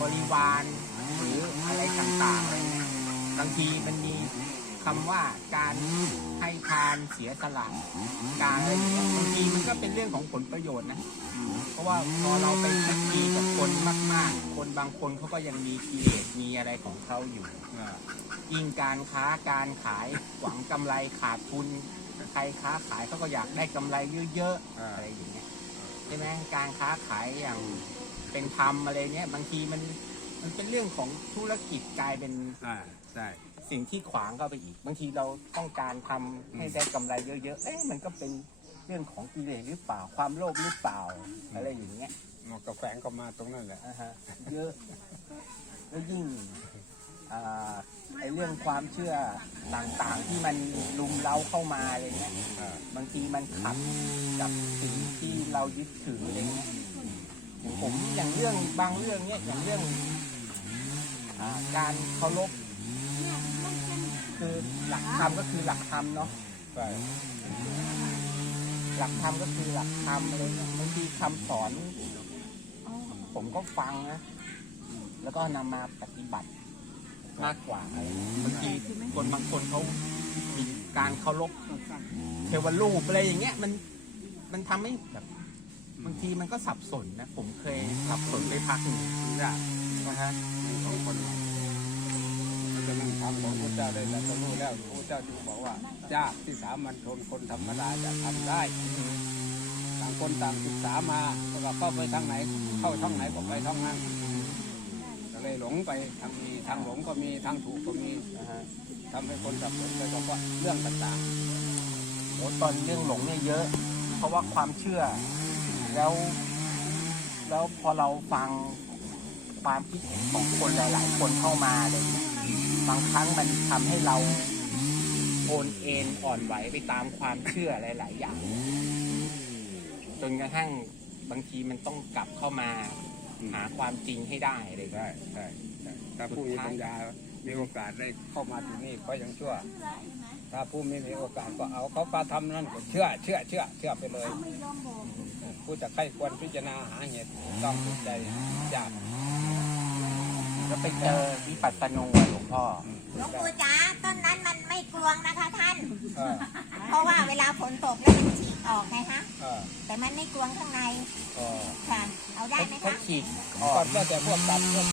บริวารหรืออะไรต่างๆอะไรเนี่ยบางทีมันมีคำว่าการให้ทานเสียสละการอะไรอย่างเงี้ยบางทีมันก็เป็นเรื่องของผลประโยชน์นะ เพราะว่าพอเราไปคุกคีกับคนมาก ๆ คนบางคนเขาก็ยังมีกิเลสมีอะไรของเขาอยู่ยิ่งการค้าการขายหวังกำไรขาดทุนใครค้าขายเขาก็อยากได้กำไรเยอะๆอะไรอย่างเงี้ยใช่ไหมการค้าขายอย่าง เป็นธรรมอะไรเนี้ยบางทีมันมันเป็นเรื่องของธุรกิจกลายเป็นอ่าใช่ สิ่งที่ขวางเข้าไปอีก บางทีเราต้องการทำให้ได้กำไรเยอะๆเอ๊ะมันก็เป็นเรื่องของกิเลสหรือเปล่าความโลภหรือเปล่าอะไรอย่างเงี้ย มันก็แฝงก็มาตรงนั้นแหละ อ่าฮะเยอะแล้วยิ่งอ่าไอเรื่องความเชื่อต่างๆที่มันลุมเล้าเข้ามาอะไรเงี้ยอ่า บางทีมันขัดกับสิ่งที่เรายึดถืออะไรเงี้ย อย่างผมอย่างเรื่องบางเรื่องเนี้ยอย่างเรื่องอาการเคารพคือหลักธรรมก็คือหลักธรรมเนาะ ใช่หลักธรรมก็คือหลักธรรมอะไรเงี้ยบางทีคำสอน ผมก็ฟังนะ แล้วก็นำมาปฏิบัติมากกว่าอะไรเงี้ยบางทีคนบางคนเขามีการเคารพเทวรูปอะไรอย่างเงี้ย มันมันทำให้แบบ บางทีมันก็สับสนนะ ผมเคยสับสนไปพักหนึ่งยากนะฮะของคนมันจะนั่งทำของพระเจ้าได้แต่ก็รู้แล้วพระเจ้าจึงบอกว่ายากที่สามัญชนคนธรรมดาจะทำได้ต่างคนต่างศึกษามาแล้วก็เข้าไปทางไหน เข้าช่องไหนก็ไปช่องนั้นก็เลยหลงไปทางมีทางหลงก็มีทางถูกก็มีนะฮะทำให้คนสับสนไปกับว่าเรื่องต่างโอ้ตอนเรื่องหลงเนี่ยเยอะ เพราะว่าความเชื่อ แล้ว แล้วพอเราฟังความคิดเห็นของคนหลาย ๆ คนเข้ามาเลยบางครั้งมันทำให้เราโอนเอ็นอ่อนไหวไปตามความเชื่อหลาย ๆ อย่าง จนกระทั่งบางทีมันต้องกลับเข้ามาหาความจริงให้ได้เลยๆใช่ใช่ใช่ถ้าผู้มีปัญญา มีโอกาสได้เข้ามาที่นี่ก็ยังชั่ว ถ้าผู้ไม่มีโอกาสก็เอาเขาปาทำนั่นก็เชื่อ เชื่อเชื่อเชื่อไปเลยผู้จะใครควรพิจารณาหาเหตุต้องสนใจยากแล้วไปเจอวิปัสสนูอะหลวงพ่อหลวงปู่จ๋าต้นนั้นมันไม่กลวงนะคะท่านเออเพราะว่าเวลาฝนตกแล้วมันฉีกออกไงคะเออแต่มันไม่กลวงข้างในเออค่ะเอาได้ไหมเขาคะฉีกอก่ออกนก็จะพวกตัดพวก